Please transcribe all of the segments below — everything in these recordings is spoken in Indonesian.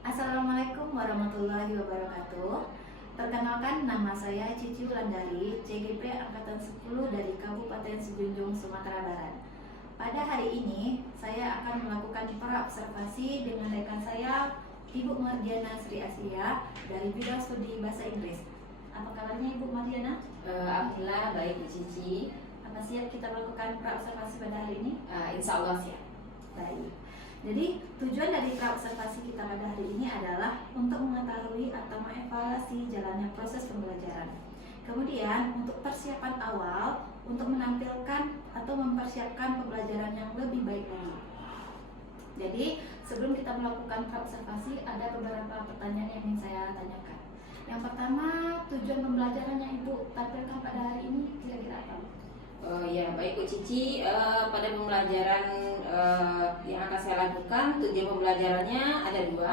Assalamualaikum warahmatullahi wabarakatuh. Perkenalkan, nama saya Cici Wulandari, CGP Angkatan 10 dari Kabupaten Sejunjung, Sumatera Barat. Pada hari ini, saya akan melakukan praobservasi dengan rekan saya, Ibu Mardiana Sri Asia dari bidang studi Bahasa Inggris. Apa kabarnya Ibu Mardiana? Alhamdulillah baik Bu Cici. Apa siap kita melakukan praobservasi pada hari ini? Insya Allah siap. Baik. Jadi tujuan dari praobservasi kita pada hari ini adalah untuk mengetahui atau mengevaluasi jalannya proses pembelajaran. Kemudian untuk persiapan awal untuk menampilkan atau mempersiapkan pembelajaran yang lebih baik lagi. Jadi sebelum kita melakukan praobservasi ada beberapa pertanyaan yang ingin saya tanyakan. Yang pertama, tujuan pembelajaran yang Ibu tampilkan pada hari ini kira-kira apa? Ya baik Bu Cici, pada pembelajaran yang akan saya lakukan, tujuan pembelajarannya ada dua.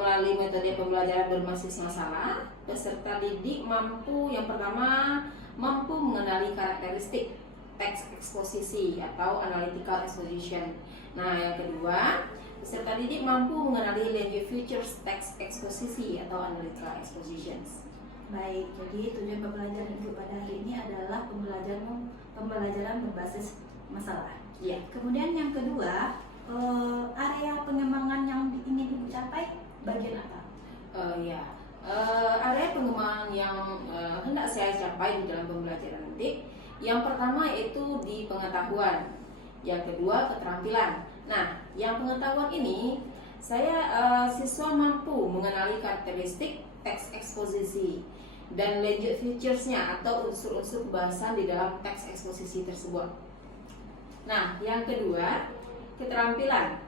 Melalui metode pembelajaran berbasis masalah, peserta didik yang pertama mampu mengenali karakteristik teks eksposisi atau analytical exposition. Nah, yang kedua, peserta didik mampu mengenali language features teks eksposisi atau analytical expositions. Baik, jadi tujuan pembelajaran Ibu pada hari ini adalah pembelajaran berbasis masalah. Iya. Kemudian yang kedua, area pengembangan yang ingin Ibu capai bagian apa? Area pengembangan yang hendak saya capai di dalam pembelajaran nanti, yang pertama yaitu di pengetahuan, yang kedua keterampilan. Nah, yang pengetahuan ini saya siswa mampu mengenali karakteristik teks eksposisi dan language features-nya atau unsur-unsur bahasan di dalam teks eksposisi tersebut. Nah, yang kedua, keterampilan.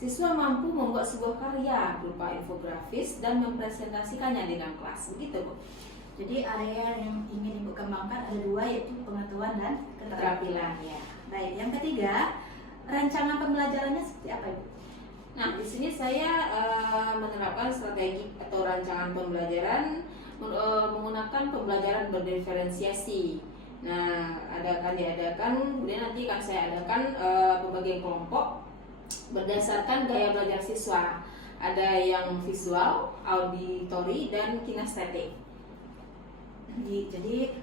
Siswa mampu membuat sebuah karya berupa infografis dan mempresentasikannya di dalam kelas. Begitu, Bu. Jadi area yang ingin Ibu kembangkan ada dua, yaitu pengetahuan dan keterampilan. Ya. Baik, yang ketiga, rancangan pembelajarannya seperti apa, Ibu? Nah, di sini saya menerapkan strategi atau rancangan pembelajaran menggunakan pembelajaran berdiferensiasi. Nah, diadakan, kemudian nanti akan saya adakan pembagian kelompok berdasarkan gaya belajar siswa. Ada yang visual, auditory, dan kinestetik. Jadi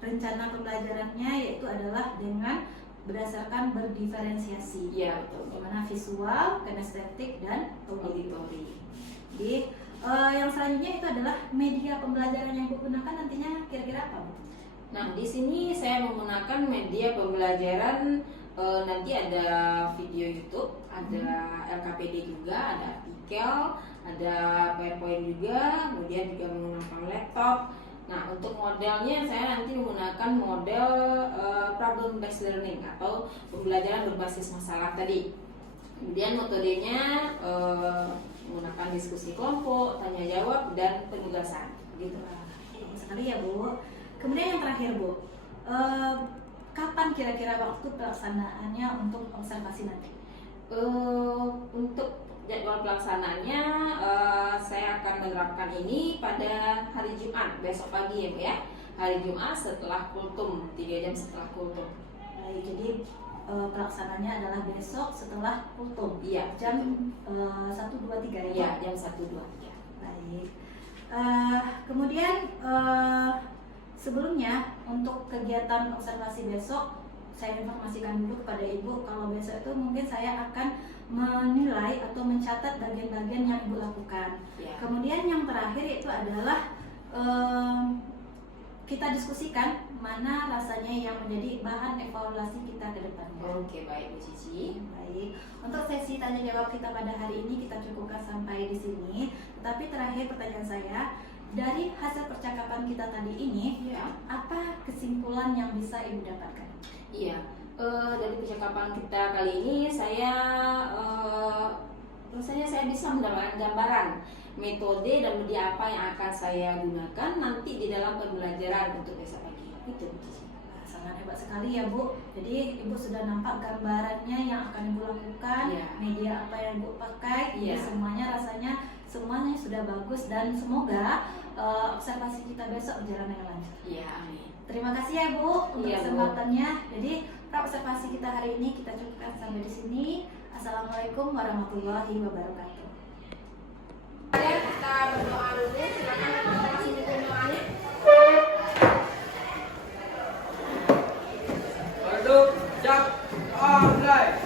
rencana pembelajarannya yaitu adalah dengan berdasarkan berdiferensiasi. Iya, betul. Dimana visual, kinestetik, dan Auditory. Jadi yang selanjutnya itu adalah media pembelajaran yang Ibu gunakan nantinya kira-kira apa, Bu? Nah, di sini saya menggunakan media pembelajaran, nanti ada video YouTube, ada LKPD juga, ada artikel, ada PowerPoint juga, kemudian juga menggunakan laptop. Nah, untuk modelnya saya nanti menggunakan model problem based learning atau pembelajaran berbasis masalah tadi. Kemudian metodenya menggunakan diskusi kelompok, tanya jawab, dan penugasan. Gitu. Bagus sekali ya, Bu. Kemudian yang terakhir, Bu, kapan kira-kira waktu pelaksanaannya untuk observasi nanti? Untuk jadwal pelaksanaannya saya akan menerapkan ini pada hari Jumat besok pagi ya, Bu ya. Hari Jumat setelah kultum, 3 jam setelah kultum. Baik, jadi pelaksananya adalah besok setelah kultum. Iya, Jam 1, 2, 3 ya. Iya, jam 1, 2, 3. Baik. Kemudian sebelumnya untuk kegiatan observasi besok saya informasikan dulu kepada Ibu kalau besok itu mungkin saya akan menilai atau mencatat bagian-bagian yang Ibu lakukan. Ya. Kemudian yang terakhir itu adalah kita diskusikan mana rasanya yang menjadi bahan evaluasi kita ke depannya. Oke, baik Bu Cici. Baik, untuk sesi tanya jawab kita pada hari ini kita cukupkan sampai di sini. Tetapi terakhir pertanyaan saya, dari hasil percakapan kita tadi ini, Ya. apa kesimpulan yang bisa Ibu dapatkan? Iya, dari percakapan kita kali ini rasanya saya bisa mendapatkan gambaran metode dan media apa yang akan saya gunakan nanti di dalam pembelajaran untuk besok pagi. Itu Bu Cici. Sangat hebat sekali ya, Bu. Jadi Ibu sudah nampak gambarannya yang akan Ibu lakukan, Iya. media apa yang Ibu pakai, Iya. jadi semuanya sudah bagus dan semoga observasi kita besok berjalan dengan lancar. Iya, amin. Terima kasih ya, Bu, untuk Iya, Bu. kesempatannya. Jadi observasi kita hari ini kita cukupkan sampai di sini. Assalamualaikum warahmatullahi wabarakatuh. Kita berdoa dulu, silakan masing-masing pimpin doanya. Aduk, jak, mulai.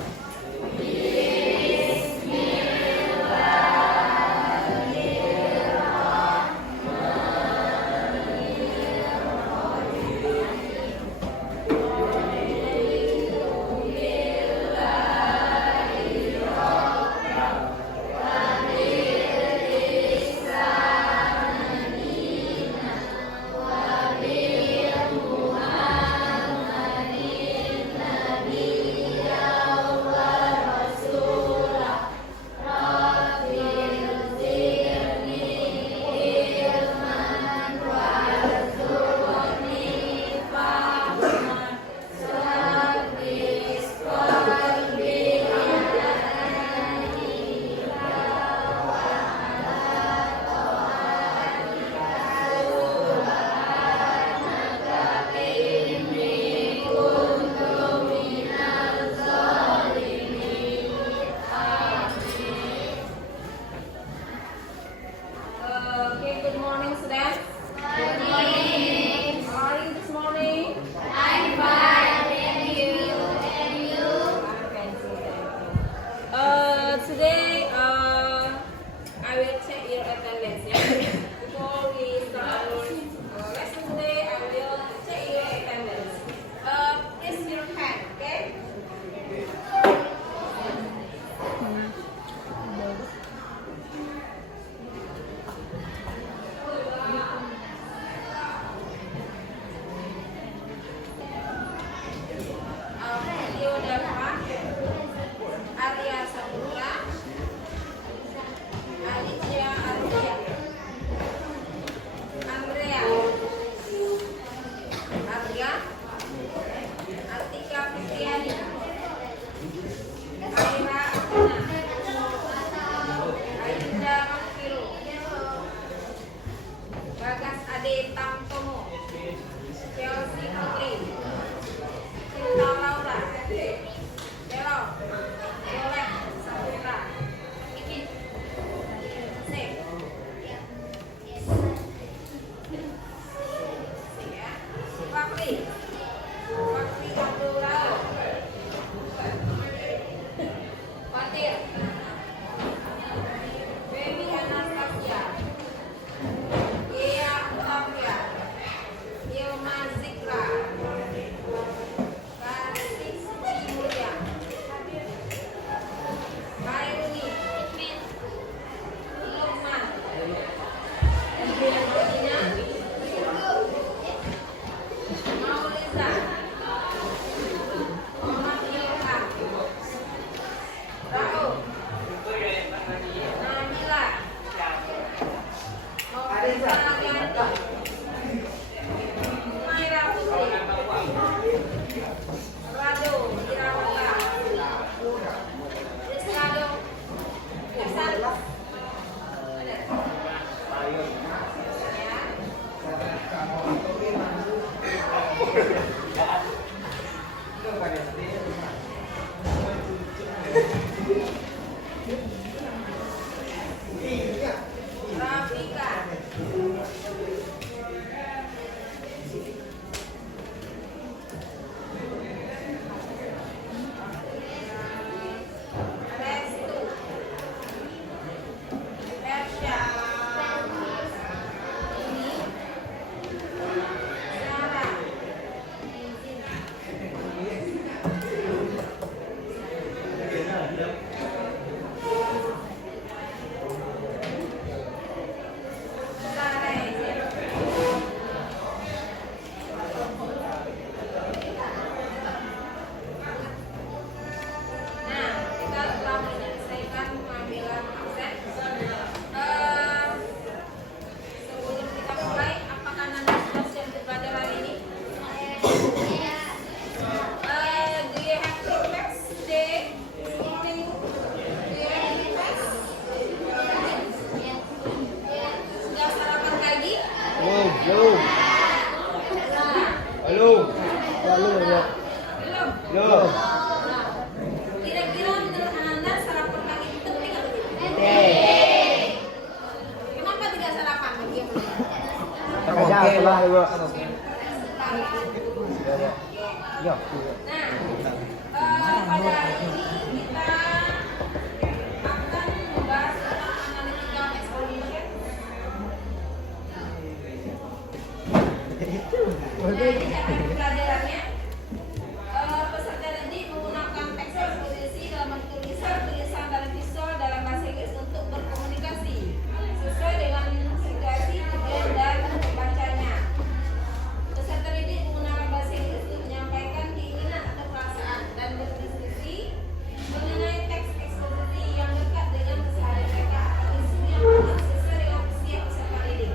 lah juga. Ya. Nah, pada hari ini kita akan membahas tentang analytical explanation. Nah, ini cara pembelajarannya. Peserta didik menggunakan teks eksposisi dalam bentuk tulisan dan visual dalam bahasa Inggris untuk berkomunikasi sesuai dengan situasi, tujuan, dan pembacanya. Peserta didik menggunakan bahasa Inggris untuk menyampaikan keinginan atau perasaan dan berdiskusi mengenai teks eksposisi yang dekat dengan keseharian mereka atau isu yang sesuai dengan usia peserta didik.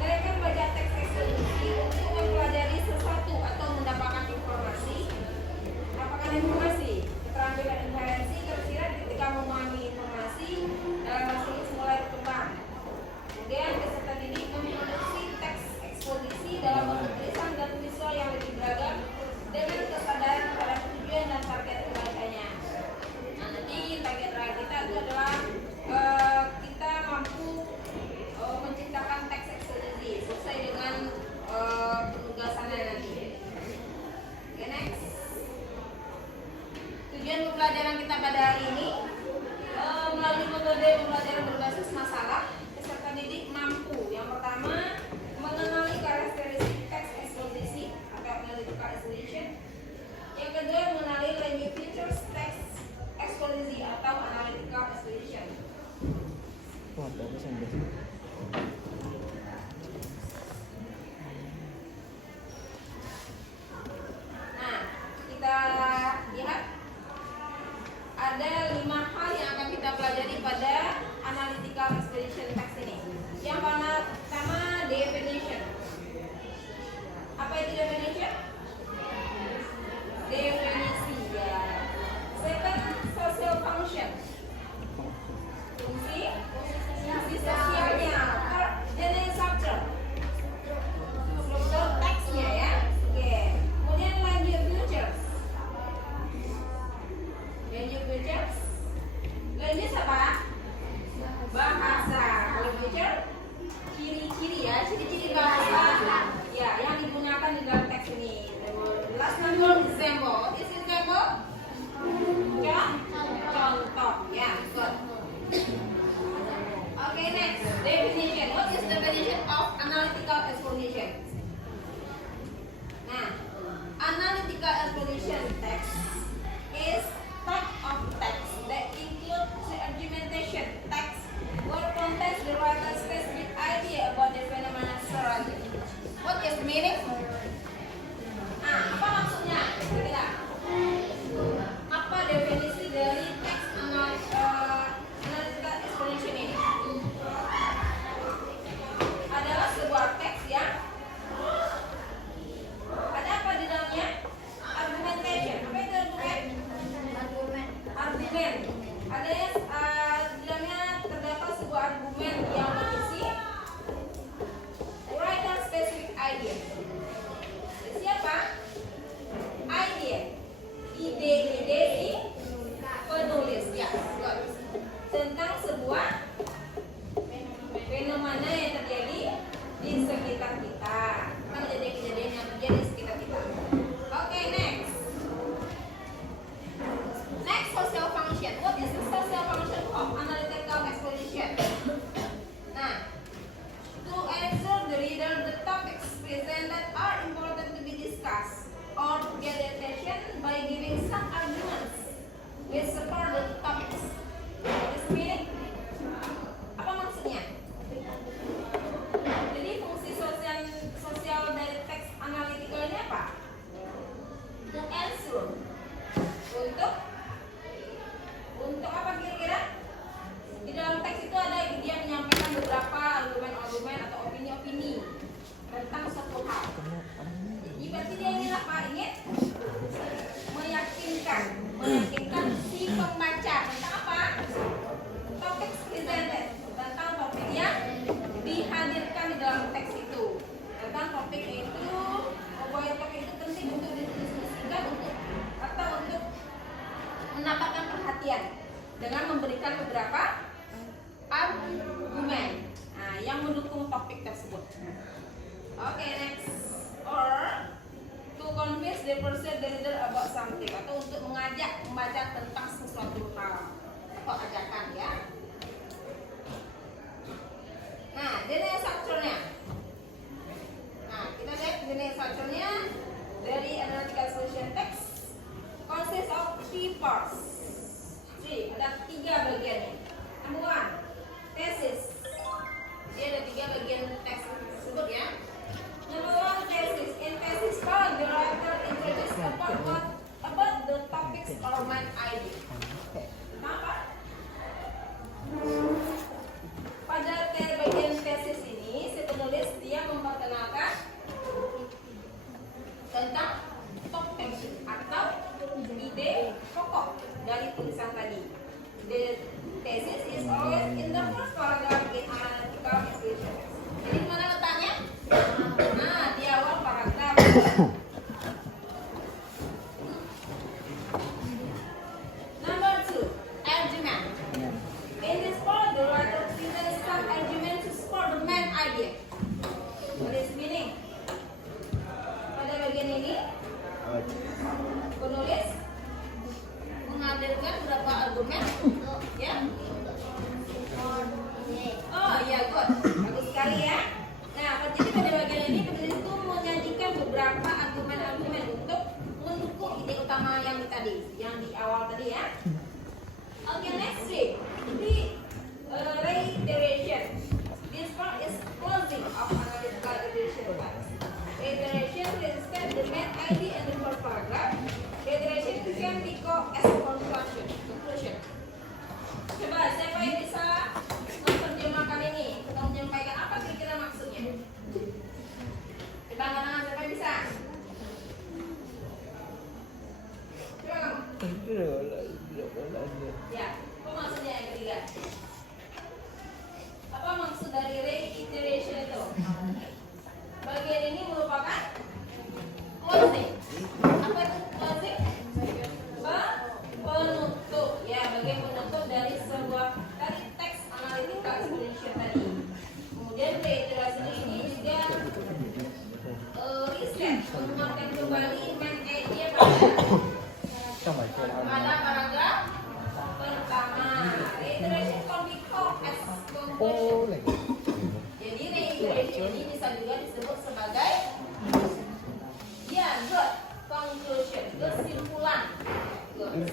Mereka membaca teks eksposisi untuk mempelajari sesuatu atau mendapatkan informasi. Keterampilan inherensi tersirat ketika memahami informasi dalam bahasa Inggris mulai berkembang. Kemudian peserta didik memproduksi teks eksposisi dalam bentuk tulisan dan visual yang lebih beragam dengan kesadaran pada tujuan dan target pembacanya. Nah, nanti target terakhir kita itu adalah kita mampu menciptakan teks eksposisi sesuai dengan penugasannya nanti. Oke, next. Tujuan pembelajaran kita pada hari ini melalui metode pembelajaran berbasis masalah, peserta didik mampu yang pertama mengenali karakteristik teks eksposisi atau analytical explanation. Yang kedua mengenali language features teks eksposisi atau analytical explanation. Nah, kita lihat ada 5 hal yang akan kita pelajari pada analytical explanation text ini. Yang pertama definition. Apa itu definition? Definisi ya. Second social function. Fungsi sosialnya. Jadi structure. Struktur teksnya ya. Oke. Kemudian lanjut features. Lanjut apa? Bahasa. Kalau feature ciri-ciri ya, ciri-ciri bahasa ya yang digunakan di dalam teks ini. Last number example. What is example? Contoh ya, good. Okay, next definition. What is definition of analytical explanation? Nah, analytical explanation text is type of text that includes the argumentation text where contains the writer's specific idea about the phenomena surrounding. What is the meaning? Apa maksudnya? Kira-kira apa definisi dari teks analytical explanation ini? Adalah sebuah teks yang ada apa di dalamnya? Argumentation. Apa itu argumen? Argumen. Ada yang di dalamnya terdapat sebuah argumen yang berisi writer specific idea. Siapa? Idea. Ide si penulis ya. Tentang sebuah fenomena yang terjadi di sekitar kita. Kan kejadian-kejadian yang terjadi di sekitar kita. Oke, next. Next, social function. What is the social function of analytical explanation? Nah, to answer the reader, the topics presented are important to be discussed or to get attention by giving some arguments which support the topics. This meaning? Apa maksudnya? Jadi fungsi sosial dari teks analytical ini apa? To answer. Untuk apa kira-kira? Di dalam teks itu ada dia menyampaikan beberapa argumen-argumen atau opini-opini tentang suatu hal. Jadi berarti dia ingin apa? Ingin meyakinkan si pembaca tentang apa? Topik presented, tentang topik yang dihadirkan di dalam teks itu. Tentang topik itu, bahwa topik itu penting untuk didiskusikan untuk mendapatkan perhatian dengan memberikan beberapa argumen yang mendukung topik tersebut. Oke, next. Or to convince the person the reader about something, atau untuk mengajak membaca tentang sesuatu hal. Kok ajakan ya? Nah, jenis strukturnya. Nah, kita lihat jenis strukturnya dari analytical solution text consists of 3 parts. Ada 3 bagian. Number 1, thesis. Dia ada 3 bagian teks tersebut ya. Number 1, thesis. In thesis part, the writer introduces about the topics or main idea. Kenapa? Pada bagian tesis ini, si penulis dia memperkenalkan tentang topik atau ide pokok dari tulisan tadi. The thesis is always in the first paragraph in analytical solution. Jadi mana letaknya? Nah, di awal paragraf. Number 2, argument. In this part, the writer presents some argument to support the main idea. What is meaning? Pada bagian ini, penulis menghadirkan beberapa argumen, ya. Oh ya, good, bagus sekali ya. Nah, jadi pada bagian ini penulis itu menyajikan beberapa argumen-argumen untuk mendukung ide utama yang di awal tadi ya. Okay, next week, the reiteration. This part is closing of analytical reiteration part. Reiteration presents the main idea in the first paragraph. Reiteration can be called as conclusion. Coba siapa yang bisa menerjemahkan ini? Kita menyampaikan apa kira-kira maksudnya? Di tangan siapa yang bisa? Coba kamu. Ya, apa maksudnya yang ketiga? Apa maksud dari reiteration itu? Bagian ini merupakan closing. Apa itu closing? Penutup. Ya, bagian penutup dari sebuah dari teks analytical solution tadi. Kemudian reiteration ini juga riset menguatkan kembali main idea pada paragraf pertama. Reiteration can be called as conclusion. Jadi reiteration ini bisa juga disebut sebagai good conclusion, kesimpulan. Good.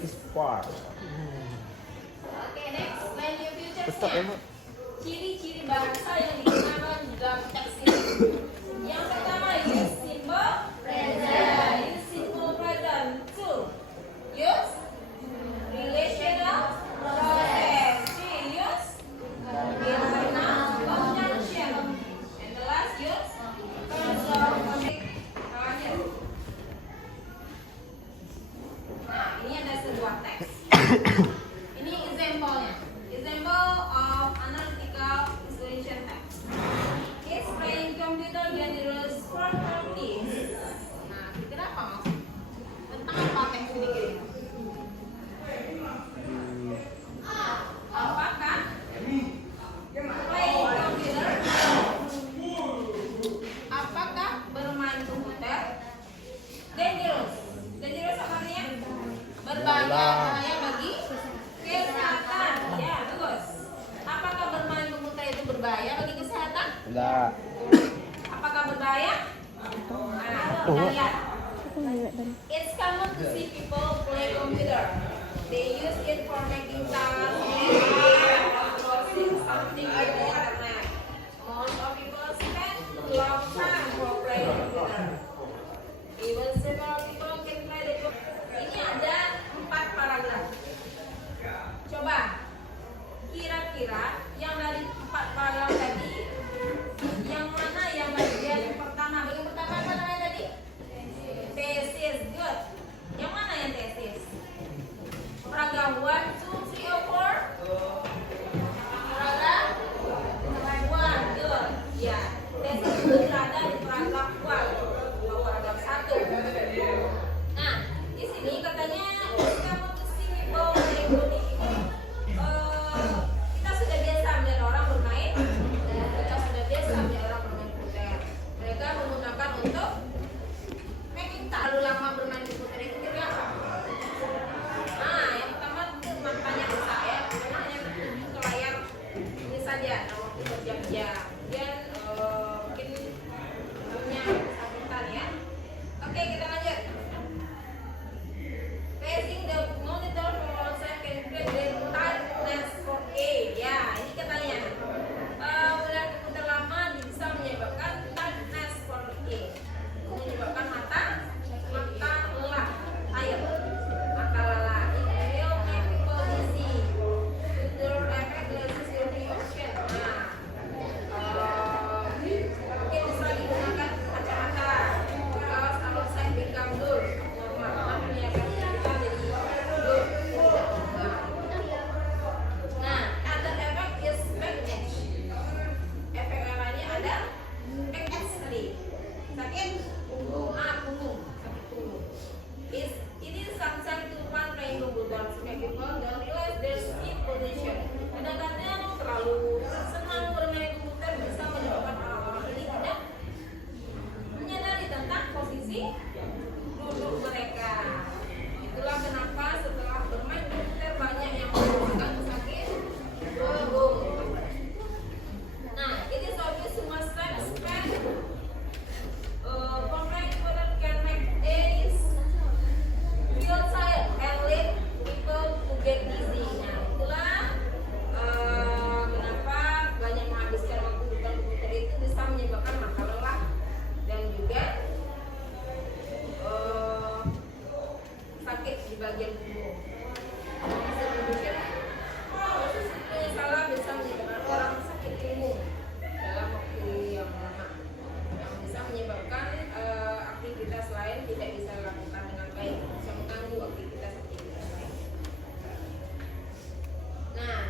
Oke, next, value features-nya. Ciri-ciri bahasa yang digunakan dalam teks ini. Yang pertama, use simple present. Use simple present. 2, use relational process. 3, use internal conjunction. And the last, use causal conjunction. Nah, ini ada sebuah teks. Ini example-nya. Example of analytical solution text. Explain computer general properties. Nah, kira apa maksud? Tentang apa teks ini kira-kira? Apakah playing computer? Apakah bermain komputer dangerous? Dangerous apa artinya? Berbahaya bagi kesehatan. Ya, bagus. Apakah bermain komputer itu berbahaya bagi kesehatan? Enggak. Apakah berbahaya? Nah, kita lihat. It's common to see people play computer. They use it for making tasks, or browsing something on the internet. Most of people spend long time for playing computer. Even several people can play the computer. Ini ada 4 paragraf. Coba, kira-kira yang dari 4 paragraf tadi, yang mana yang bagian pertama? Bagian pertama apa namanya tadi? Thesis. Good. Yang mana yang tesis? Paragraf 1, 2, 3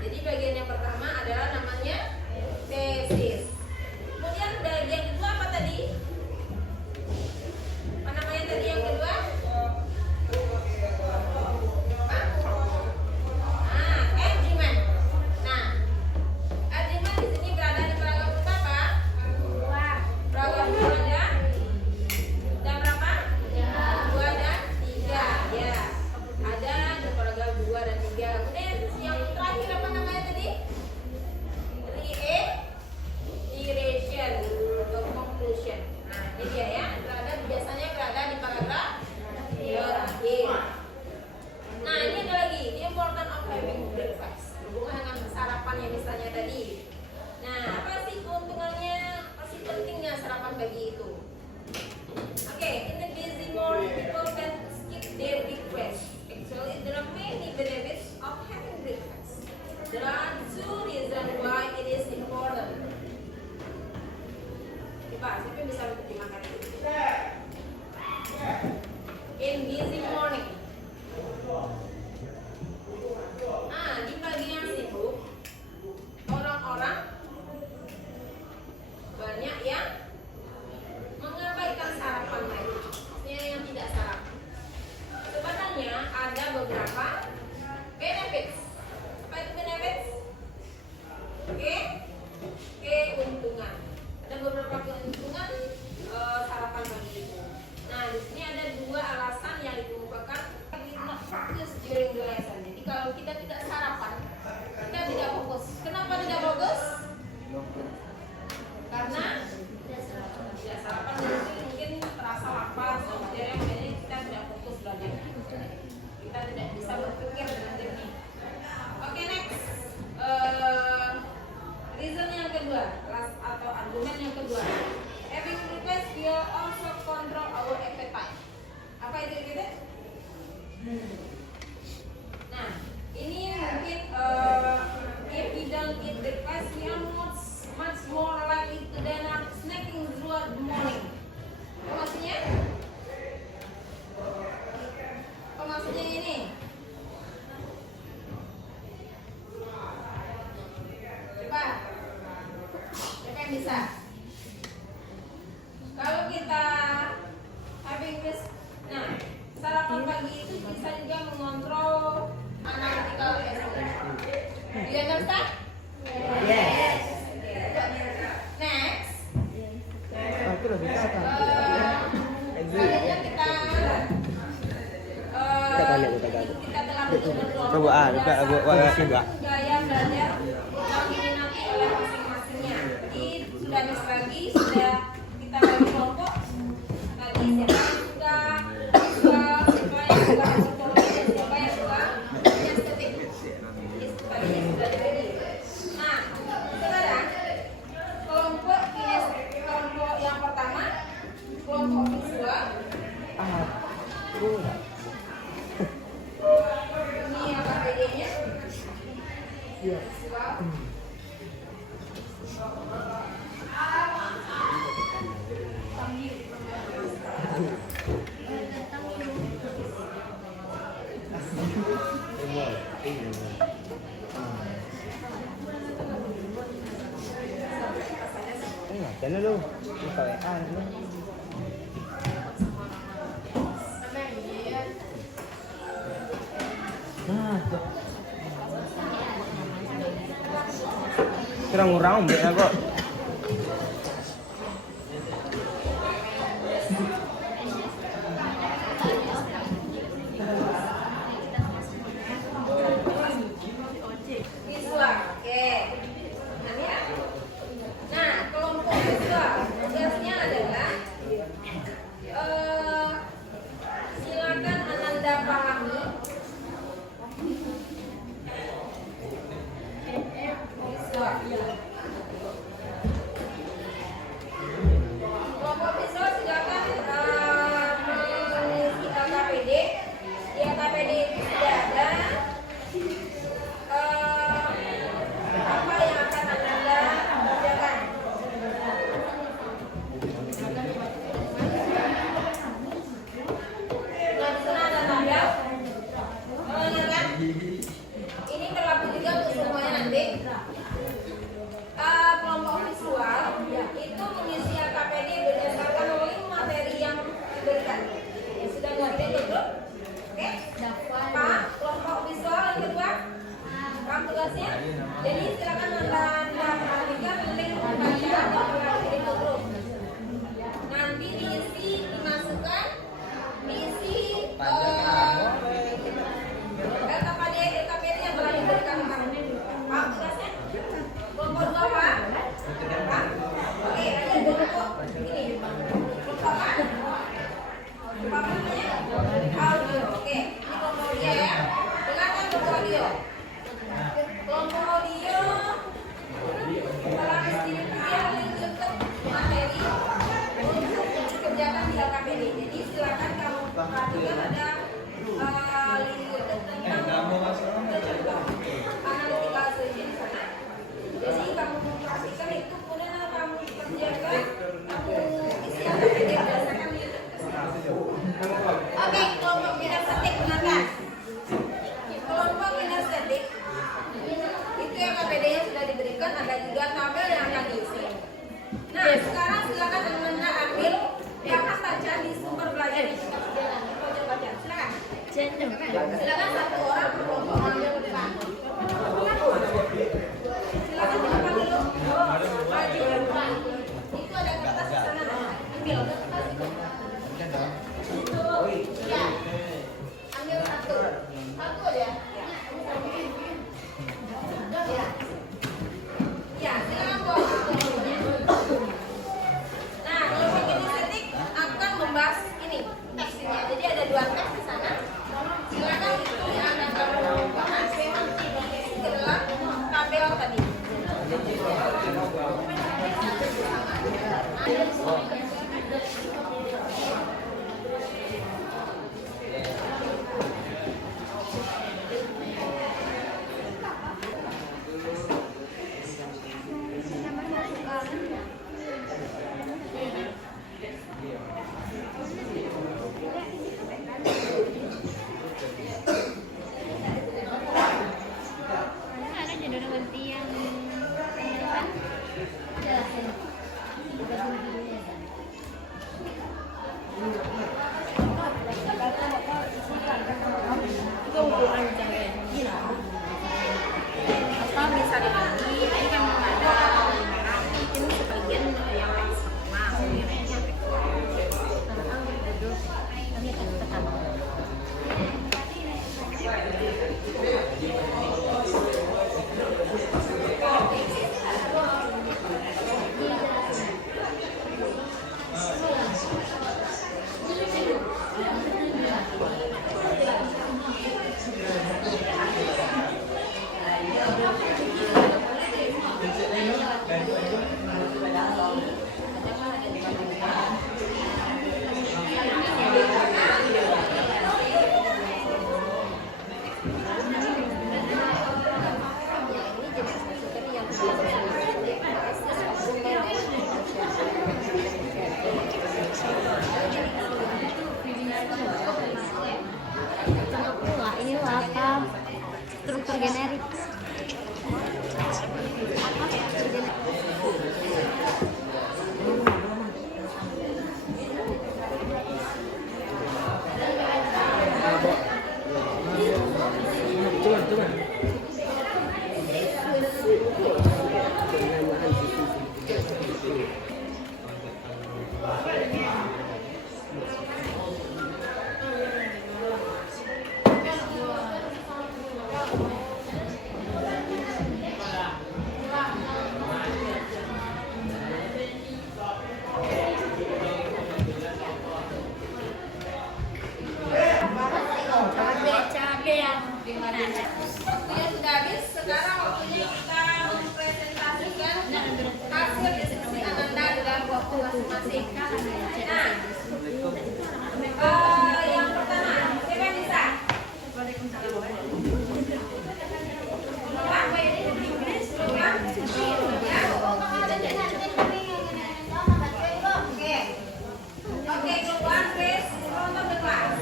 jadi bagian yang pertama adalah namanya tesis. Kemudian bagian kedua apa tadi? Apa namanya tadi yang kedua? Argument. Nah, argument di sini berada di paragraf berapa? Paragraf 2 dan berapa? 2 dan 3. Ya. Ada di paragraf 2 dan 3. Kemudian yang terakhir apa namanya tadi? Reiteration atau conclusion. Nah, ini dia ya. Biasanya berada di paragraf terakhir. Nah, ini ada lagi, the importance of having breakfast. Berhubungan dengan sarapan yang misalnya tadi. Nah, apa sih keuntungannya? Apa sih pentingnya sarapan pagi itu? Oke, in the busy morning, people can skip their breakfast. Actually, there are many benefits of having breakfast. There are 2 reasons why it is important. Coba, siapa yang bisa mempertimbangkan itu? In busy morning. Di pagi yang sibuk, orang-orang banyak yang mengabaikan sarapan mereka, maksudnya yang tidak sarapan. Sebenarnya ada beberapa benefits. Apa itu benefits? Keuntungan. Ada beberapa keuntungan sarapan pagi itu. Nah, di sini ada 2 alasan yang dikemukakan not focus during the lesson. Jadi kalau kita tidak sarapan, kita tidak fokus. Kenapa tidak fokus? Karena tidak sarapan mungkin terasa lapar, kemudian kita tidak fokus belajar. Kita tidak bisa berpikir dengan jernih. Oke, next. Reason yang kedua atau argumen yang kedua. Having breakfast will also control our appetite. Apa itu appetite? Nah, ini mungkin if we don't eat breakfast, we are much more likely to then are snacking throughout the morning. Apa maksudnya? Apa maksudnya ini? Coba, siapa yang bisa? Kalau kita having this, nah, sarapan pagi itu bisa juga mengontrol analytical ability. Do you understand? Yes. Next, Aku lebih tahu. selanjutnya kita telah Coba buat gaya belajar yang diminati oleh masing-masingnya. Jadi sudah next lagi, sudah kita bagi kelompok. Tadi siapa yang suka, siapa yang suka psikologi, siapa yang suka estetik. Tadi sudah dibagi. Nah, sekarang kelompok yang pertama, kelompok visual. Ini apa bedanya? Visual. Jangan lu, buka WA lu. Kurang-kurang mbak kok. Visual, oke. Nah, kelompok visual tugasnya adalah silakan Ananda pahami visual. Kelompok visual silakan mengisi LKPD. Di LKPD itu sudah ada apa yang akan Anda kerjakan. Nah, di sana ada tabel. Kalau ingat kan? Ini berlaku juga untuk semuanya. tugasnya. Jadi silakan Anda perhatikan link pembacaan itu grup. Nanti diisi, dimasukkan, diisi LKPD yang telah diberikan Pak. Tugasnya kelompok 2 Pak. Oke, ada kelompok ini. Kelompok apa? Apa namanya? Audio. Oke, ini kelompok audio ya. Silakan kelompok audio. Kelompok audio telah distribusikan link YouTube materi untuk dikerjakan di LKPD. Jadi silakan kamu perhatikan ada link YouTube tentang analytical solution di sana. Jadi kamu pastikan itu kemudian kamu kerjakan, kamu isi LKPD berdasarkan YouTube. Oke, kelompok kinestetik gunakan. Kelompok kinestetik itu yang KPD-nya sudah diberikan, ada juga tabel yang akan diisi. Nah, sekarang silakan Anda ambil yang akan baca di sumber belajar. Silakan. Silakan satu orang per kelompok ambil depan. Silakan dibuka dulu. Maju. Itu ada kertas di sana. Ambil kertas itu. Ya. Ambil satu. Satu aja. Ya. Ya, silakan bawa. Nah, kelompok kinestetik akan membahas ini teksnya. Jadi ada 2 teks di sana. Silakan itu yang akan kamu bahas ke dalam tabel tadi. Bisa dibagi, ini kan ada mungkin sebagian yang sama, ini apa? Struktur generik. Waktunya sudah habis, sekarang waktunya kita mempresentasikan hasil diskusi Ananda dalam waktu masing-masing. Nah, yang pertama, siapa yang bisa? Oke, keluar Chris, untuk kelas.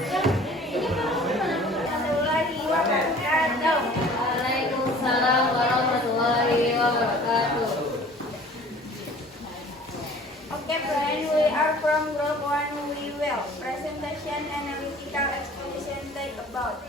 Waalaikumsalam warahmatullahi wabarakatuh. Okay, friend, we are from group 1. We will presentation analytical exposition take about.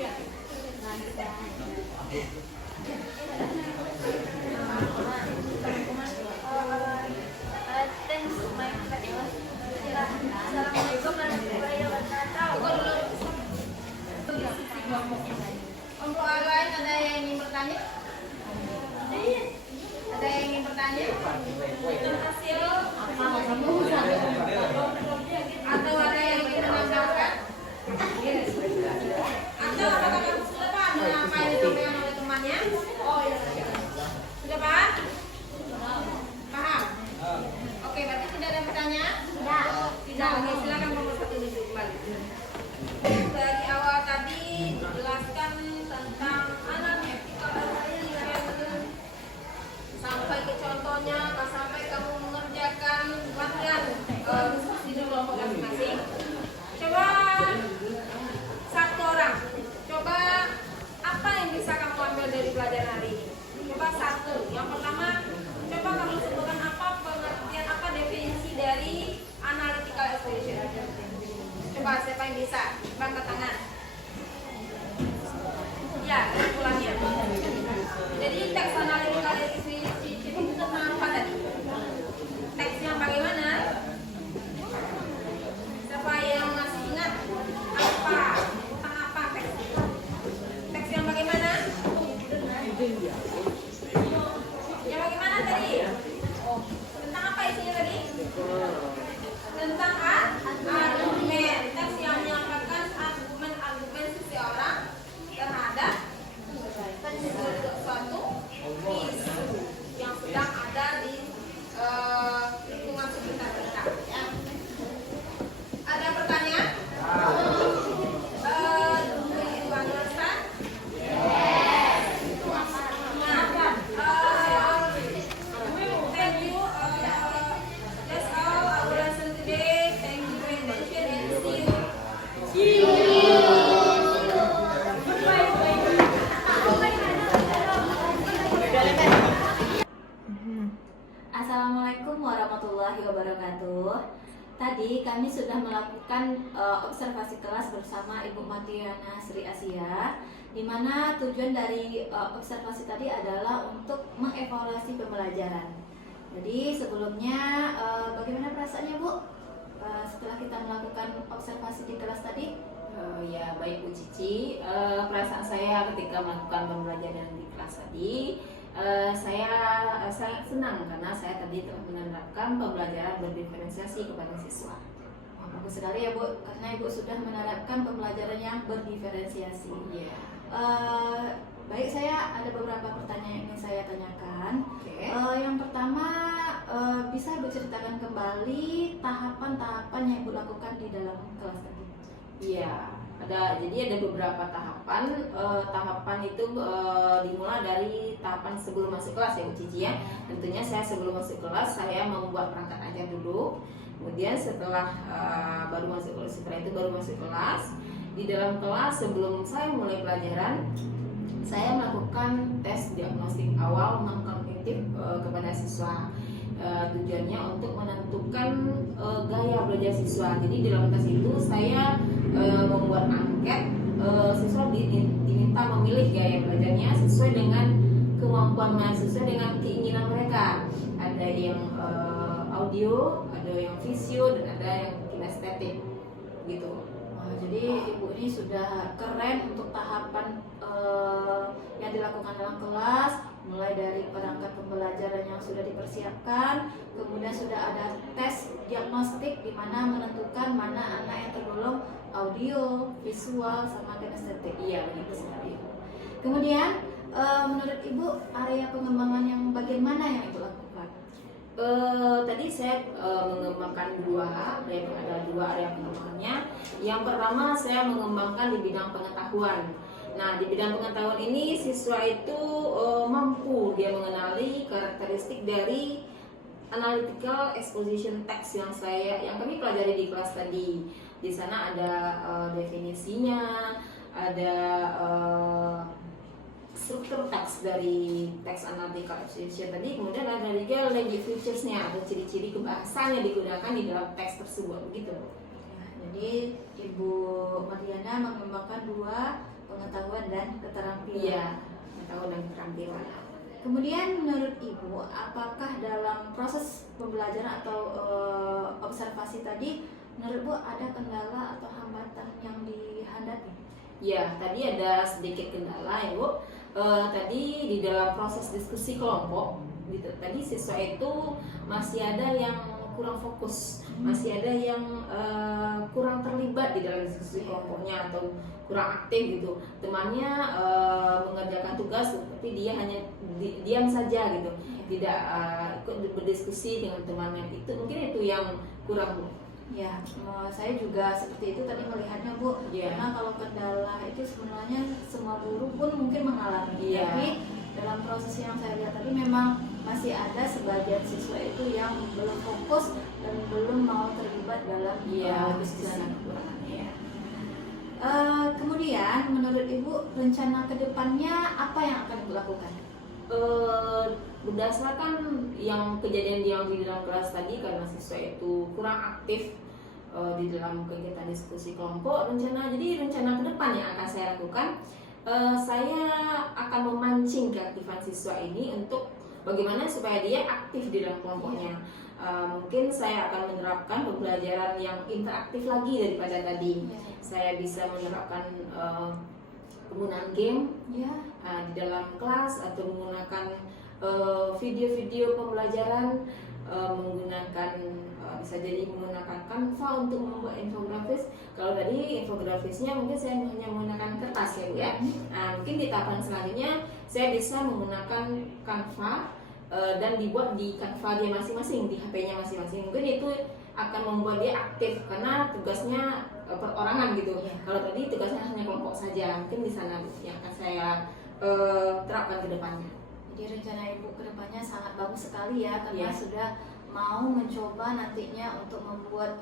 Thanks, my friend. Assalamualaikum warahmatullahi wabarakatuh. Untuk orang lain ada yang ingin bertanya? Ada yang ingin bertanya? Hasil atau ada yang ingin menambahkan? Atau apakah kamu sudah paham apa yang disampaikan oleh temannya? Oh ya, sudah paham? Paham? Oke, berarti tidak ada pertanyaan? Tidak. Oke, silakan nomor 1 duduk kembali. Dari awal tadi dijelaskan tentang analytical assessment sampai ke contohnya, sampai kamu mengerjakan latihan diskusi di kelompok masing-masing. Coba satu orang, coba apa yang bisa kamu ambil dari pelajaran hari ini? Coba satu. Yang pertama, coba kamu sebutkan apa pengertian, apa definisi dari analytical evaluation. Coba siapa yang bisa? Angkat tangan. Ya, kesimpulannya. Jadi teks analytical evaluation itu tentang apa tadi? Teksnya bagaimana? Siapa yang masih ingat? Apa? Tentang apa teks? Teks yang bagaimana? Yang bagaimana tadi? Tentang apa isinya tadi? Tentang argumen. Teks yang menyampaikan argumen seseorang terhadap suatu isu yang sedang ada di lingkungan sekitar kita. Ya. Ada pertanyaan? Ibu Anwar? Thank you. That's all our lesson today. Thank you for your attention and see you. Assalamualaikum warahmatullahi wabarakatuh. Tadi kami sudah melakukan observasi kelas bersama Ibu Matiana Sri Asia, di mana tujuan dari observasi tadi adalah untuk mengevaluasi pembelajaran. Jadi sebelumnya bagaimana perasaannya Bu setelah kita melakukan observasi di kelas tadi? Ya baik Bu Cici, perasaan saya ketika melakukan pembelajaran di kelas tadi, saya sangat senang karena saya tadi telah menerapkan pembelajaran berdiferensiasi kepada siswa. Bagus sekali ya Bu, karena Ibu sudah menerapkan pembelajaran yang berdiferensiasi. Iya. Baik, saya ada beberapa pertanyaan yang ingin saya tanyakan. Oke. Yang pertama, bisa Ibu ceritakan kembali tahapan-tahapan yang Ibu lakukan di dalam kelas tadi? Iya, jadi ada beberapa tahapan. Tahapan itu dimulai dari tahapan sebelum masuk kelas ya Bu Cici ya. Tentunya saya sebelum masuk kelas saya membuat perangkat ajar dulu. Kemudian setelah baru masuk kelas, setelah itu baru masuk kelas. Di dalam kelas sebelum saya mulai pelajaran, saya melakukan tes diagnostik awal non kognitif kepada siswa. Tujuannya untuk menentukan gaya belajar siswa. Jadi dalam tes itu saya membuat angket, siswa diminta memilih gaya belajarnya sesuai dengan kemampuan mereka, sesuai dengan keinginan mereka. Ada yang audio, ada yang visio, dan ada yang kinestetik gitu. Jadi Ibu ini sudah keren untuk tahapan yang dilakukan dalam kelas, mulai dari perangkat pembelajaran yang sudah dipersiapkan, kemudian sudah ada tes diagnostik di mana menentukan mana anak yang tergolong audio, visual, sama kinestetik. Iya begitu sekali. Kemudian menurut Ibu area pengembangan yang bagian mana yang Ibu lakukan? Tadi saya mengembangkan ada dua area pengembangannya. Yang pertama saya mengembangkan di bidang pengetahuan. Nah, di bidang pengetahuan ini siswa itu mampu dia mengenali karakteristik dari analytical exposition text yang kami pelajari di kelas tadi. Di sana ada definisinya, ada struktur teks dari teks analytical exposition tadi, kemudian ada juga language features-nya atau ciri-ciri kebahasaan yang digunakan di dalam teks tersebut begitu. Jadi Ibu Mariana mengembangkan dua pengetahuan dan keterampilan. Iya, pengetahuan dan keterampilan. Kemudian menurut Ibu, apakah dalam proses pembelajaran atau observasi tadi, menurut Bu ada kendala atau hambatan yang dihadapi? Ya, tadi ada sedikit kendala ya Bu. Tadi di dalam proses diskusi kelompok, tadi siswa itu masih ada yang kurang fokus, masih ada yang kurang terlibat di dalam diskusi kelompoknya atau kurang aktif gitu. Temannya mengerjakan tugas tapi dia hanya diam saja gitu, tidak ikut berdiskusi dengan temannya. Itu mungkin itu yang kurang Bu. Ya, saya juga seperti itu tadi melihatnya Bu. Iya. Karena kalau kendala itu sebenarnya semua guru pun mungkin mengalami. Iya. Tapi dalam proses yang saya lihat tadi memang masih ada sebagian siswa itu yang belum fokus dan belum mau terlibat dalam diskusi. Iya. Kemudian menurut Ibu rencana kedepannya apa yang akan Ibu lakukan? Berdasarkan yang kejadian yang di dalam kelas tadi, karena siswa itu kurang aktif di dalam kegiatan diskusi kelompok, rencana ke depan yang akan saya lakukan, saya akan memancing keaktifan siswa ini untuk bagaimana supaya dia aktif di dalam kelompoknya. Mungkin saya akan menerapkan pembelajaran yang interaktif lagi daripada tadi. Saya bisa menerapkan penggunaan game di dalam kelas, atau menggunakan video-video pembelajaran, menggunakan bisa jadi menggunakan Canva untuk membuat infografis. Kalau tadi infografisnya mungkin saya hanya menggunakan kertas ya Bu ya. Mungkin di tahapan selanjutnya saya bisa menggunakan Canva dan dibuat di Canva dia masing-masing, di HP-nya masing-masing. Mungkin itu akan membuat dia aktif karena tugasnya perorangan gitu. Kalau tadi tugasnya hanya kelompok saja, mungkin di sana yang akan saya terapkan ke depannya. Jadi rencana Ibu ke depannya sangat bagus sekali ya, karena sudah mau mencoba nantinya untuk membuat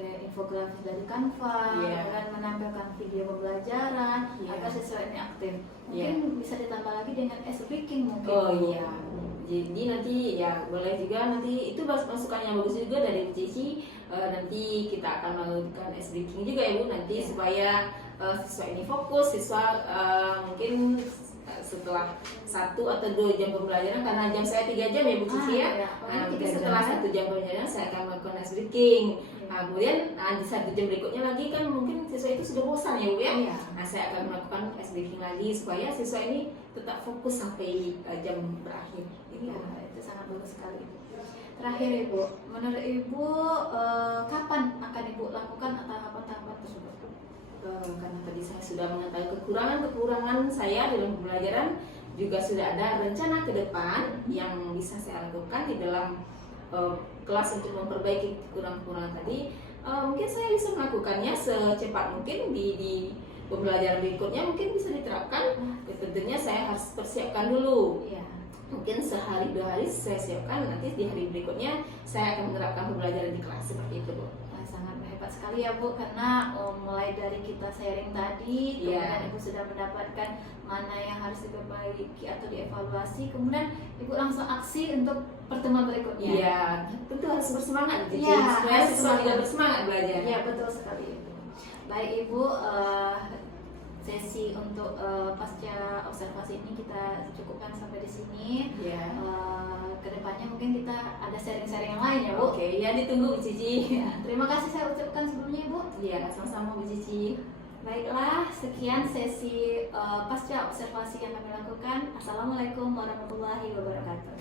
infografis dari Canva dan menampilkan video pembelajaran agar siswa ini aktif. Mungkin bisa ditambah lagi dengan S-Breaking mungkin. Oh iya. Jadi nanti ya boleh juga, nanti itu masukan yang bagus juga dari Cici. Nanti kita akan melakukan S-Breaking juga ya Bu, nanti supaya siswa ini fokus, siswa mungkin setelah 1 atau 2 jam pembelajaran, karena jam saya 3 jam ya Bu Cici ya. Mungkin setelah 1 jam pembelajaran saya akan melakukan S-Breaking. Kemudian di 1 jam berikutnya lagi kan mungkin siswa itu sudah bosan ya Bu ya. Saya akan melakukan S-Breaking lagi supaya siswa ini tetap fokus sampai jam berakhir. Itu sangat bagus sekali. Terakhir Ibu, menurut Ibu kapan akan Ibu lakukan tahapan-tahapan tersebut? Karena tadi saya sudah mengetahui kekurangan saya dalam pembelajaran, juga sudah ada rencana ke depan yang bisa saya lakukan di dalam kelas untuk memperbaiki kekurangan tadi. Mungkin saya bisa melakukannya secepat mungkin di pembelajaran berikutnya, mungkin bisa diterapkan. Tentunya saya harus persiapkan dulu. Mungkin sehari 2 hari saya siapkan, nanti di hari berikutnya saya akan menerapkan pembelajaran di kelas seperti itu Bu. Sangat hebat sekali ya Bu, karena mulai dari kita sharing tadi, kemudian Ibu sudah mendapatkan mana yang harus diperbaiki atau dievaluasi, kemudian Ibu langsung aksi untuk pertemuan berikutnya. Iya, tentu harus bersemangat. Supaya siswa juga bersemangat belajar. Iya, betul sekali Ibu. Baik Ibu, sesi untuk pasca observasi ini kita cukupkan sampai di sini. Kedepannya mungkin kita ada sharing-sharing yang lain ya Bu. Oke, ya ditunggu Bu Cici. Terima kasih saya ucapkan sebelumnya Ibu. Iya, sama-sama Bu Cici. Baiklah, sekian sesi pasca observasi yang kami lakukan. Assalamualaikum warahmatullahi wabarakatuh.